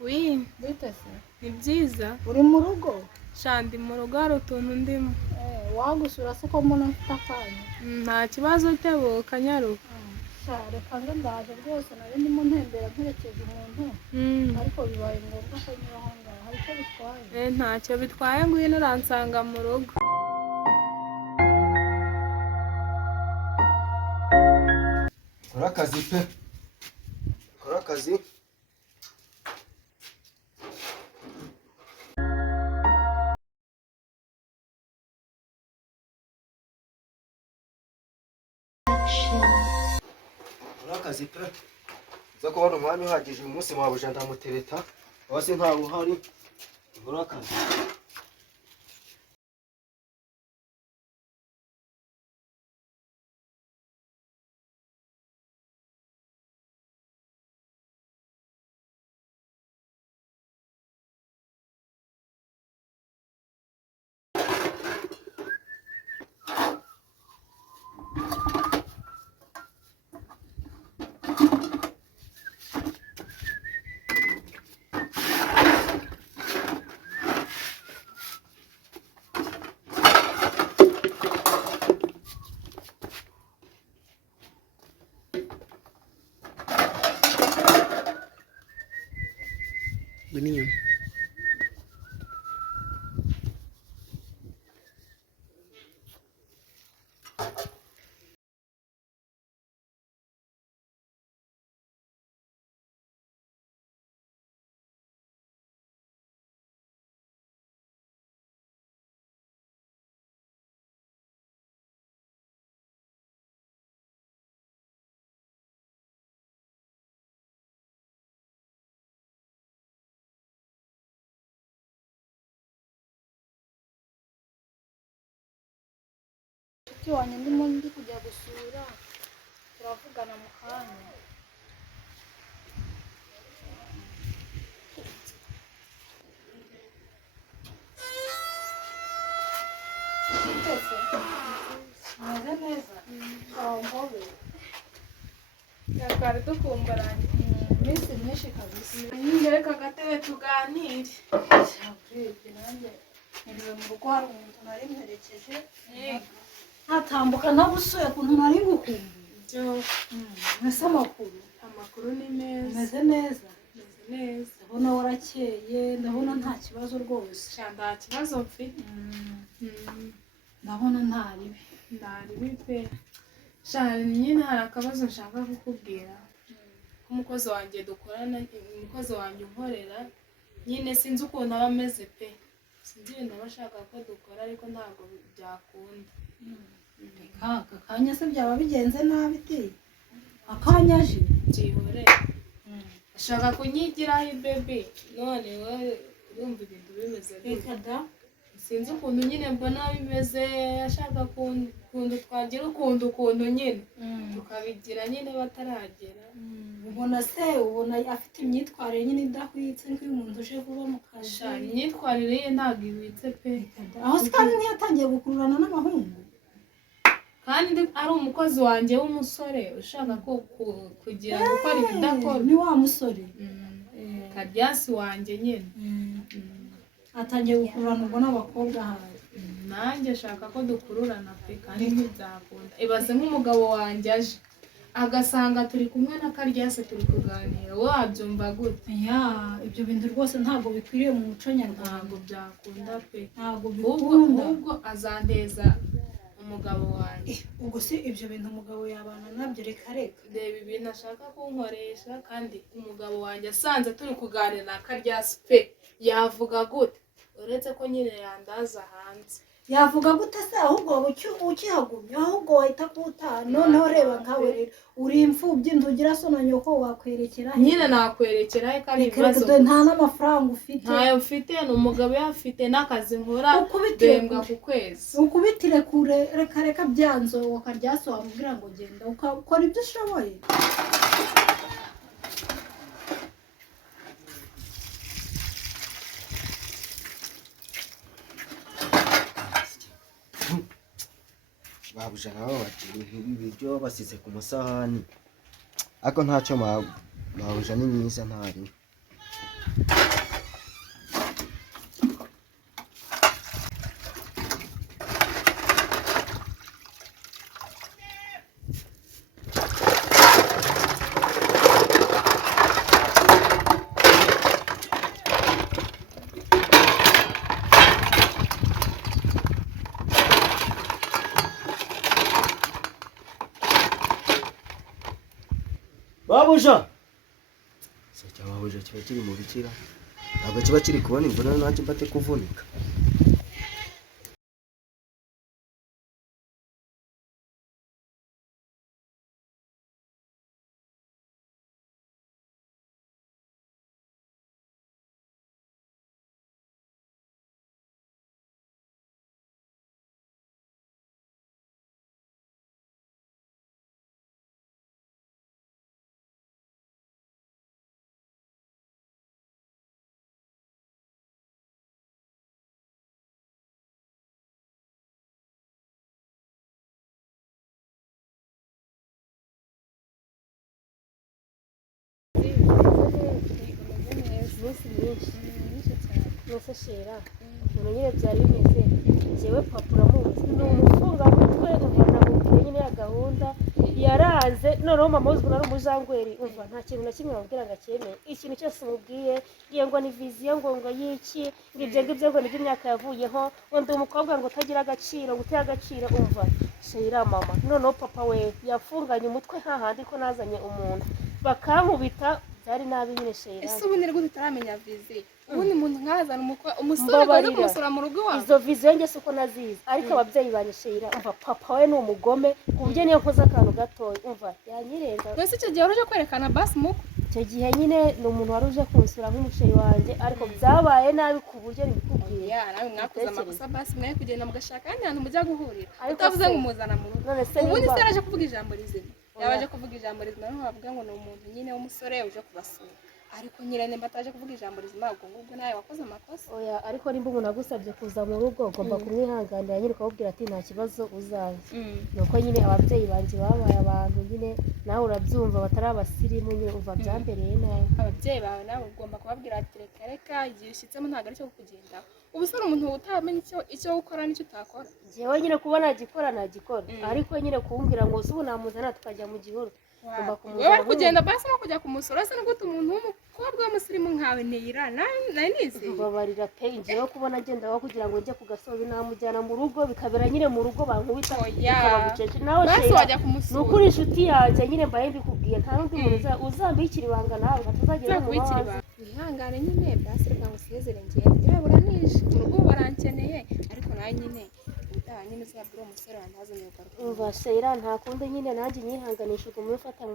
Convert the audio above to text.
Oui, Bite se? ni byiza. Uri mu rugo? Shandi mu rugo hari utuntu ndimo. Wagusura se ko mbona mfite akanya? Nta kibazo tebuka nyaruka. Reka nze ndaje rwose nari ndimo ntembera mperekeje umuntu ariko bibaye ngombwa ko nyura aho ngaho. Hari icyo bitwaye? Ntacyo bitwaye ngwino uransanga mu rugo. Kora akazi pe. Kora akazi. Kora akazi pe. Uza kubona umwanya uhagije uyu munsi wabuja ndamutereta. Wase ntawe uhari. Kora akazi. Beninho. Wanjye ndimo ndi kujya gusura turavugana mu kanya. Meze neza? Mbobe. Twari dukumburanye. Iminsi myinshi kabisa. Reka agatebe tuganire. Urebye nanjye niriwe mu rugo hari umuntu nari mperekeje. Ntatambuka nagusuye ukuntu nari ngukumbuye. Mbese Amakuru ni meza. umeze neza? Meze neza. Ndabona warakeye, ndabona nta kibazo rwose. Nta kibazo mfite. Ndabona nta ribi. Ntaribi pe. Shandi nyine hari akabazo nshaka kukubwira. Umukozi wanjye dukorana, umukozi wanjye unkorera, nyine sinzi ukuntu aba ameze pe. Sinzi ibintu aba ashaka ko dukora ariko ntabwo byakunda. Aka kanya se byaba bigenze nabi te? Akanya aje? Byihore. Ashaka kunyigiraho ibebe. None wowe urumva ibintu bimeze Reka da. sinzi ukuntu nyine mbona bimeze, ashaka kundu twagira ukuntu nyine. Tukabigira nyine bataragera. Ubona afite imyitwarire nyine idahwitse nk'umuntu uje vuba mu kazi. Imyitwarire ye ntabwo ibitse pe. Aho se kandi ntiyatangiye gukururana n'abahungu? Kandi ari umukozi wanjye w'umusore ushaka kugira gukora ibidakora. Ni wa musore? Karyasi wanjye nyine. Atangiye gukururana ubwo n'abakobwa ahari. Nanjye ashaka ko dukururana pe kandi ntibyakunda. Ibaze nk'umugabo wanjye aje agasanga turi kumwe na Karyasi turi kuganira, wabyumva gute? Ibyo bintu rwose ntabwo bikwiriye mu muco nyarwanda. Ntabwo byakunda pe. Ntabwo bikunda. Ubwo azanteza umugabo wanjye. Ubwo si ibyo bintu umugabo yabana nabyo? Reka Reba ibintu ashaka kunkoresha kandi umugabo wanjye asanze turi kuganira na Karyasi pe yavuga gute? Uretse ko nyine yandaza hanze. Yavuga gute se? Ahubwo ukihagumye ahubwo wahita kuwutaha. Noneho reba nkawe rero uri imfubyi ntugira so na nyoko, wakwerekera he? Nyine nakwerekera he kandi ibibazo nta n'amafaranga ufite? Ntayo mfite, ni umugabo yafite n'akazi nkora duhembwa ku kwezi. Ukubitire kure. Reka byanzo Karyasi wamubwira ngo genda ukora ibyo ushoboye. Babuja nabo bati ibiryo basize ku musahani. Ariko ntacyo mabuja ni mwiza ntari. mabuja se cya mabuja kiba kiri mu bikira ntabwo kiba kiri kubona imvune nanjye mbate kuvunika iminsi myinshi nose shera umuntu nyine byari bimeze njyewe papa uramuzi ni umufungamutwe umva namubwiye nyine ya gahunda yaraze noneho mama uzwi nari umujangweri umva nta kintu na kimwe bamubwira ngo acyemeye ikintu cyose umubwiye ngiye ngo ni viziyo ngo y'iki ngo ibyo ngibyo ngo nibyo imyaka yavuyeho ngo ndi umukobwa ngo utagira agaciro ngo uteye agaciro umva shera mama noneho papa we yafunganye umutwe hahandi ko nazanye umuntu bakankubita byari nabi nyine shera ese ubu ni gute utaramenya viziyo ubundi umuntu nkazana umusore waje kumusura mu rugo iwawe izo viziyo njye si uko nazizi ariko ababyeyi banyishira umva papa we ni umugome ku buryo niyo nkoze akantu gatoya umva yanyirenza mbese icyo gihe wari uje kwerekana basi muko icyo gihe nyine ni umuntu wari uje kunsura nk'umusheri wanjye ariko byabaye nabi ku buryo ntibikubwiye nawe mwakoze amakosa basi mwaye kugenda mugashaka ahandi hantu mujya guhurira utavuze ngo umuzana mu rugo ubundi se yaraje kuvuga ijambo rizima yabaje kuvuga ijambo rizima niho bavuga ngo ni umuntu nyine w'umusore uje kubasura ariko nyirane mbataje kuvuga ijambo rizima ubwo ngubwo nawe wakoze amakosa oya ariko nimba umuntu agusabye kuza mu rugo ugomba kumwihanganira nyine ukababwira ati nta kibazo uzaze nuko nyine ababyeyi banjye babaye abantu nyine nawe urabyumva batari abasirimu nyine umva byambereye nabi ababyeyi bawe nawe ugomba kubabwira ati reka reka igihe ushyitsemo ntabwo ari cyo kukugendaho ubu se umuntu utamenya icyo gukora n'icyo utakora njyewe nyine kuba nagikora ariko nyine kumbwira ngo ubu namuzana tukajya mu gihuru wowe ari kugenda basi no kujya kumusura se no gute umuntu w'umukobwa w'umusirimu nkawe ntiyira nari nizeye mbabarira pe njyewe kubona agenda aho kugira ngo njye ku gasozi namujyana mu rugo bikabera nyine mu rugo bankubita bikaba bucece nawe basi wajya kumusura ni ukuri inshuti yanjye nyine mbaye mbikubwiye nta n'undi muntu uzambikira ibanga nawe batazagera mu muhanda wihangane nyine basi reka ngusezere ngende urabura nije mu rugo barankeneye ariko nawe nyine nyine uzabwira umusore wanjye azanye ugaruka umva shera nta kundi nyine nanjye nyihanganisha ubwo mufata mu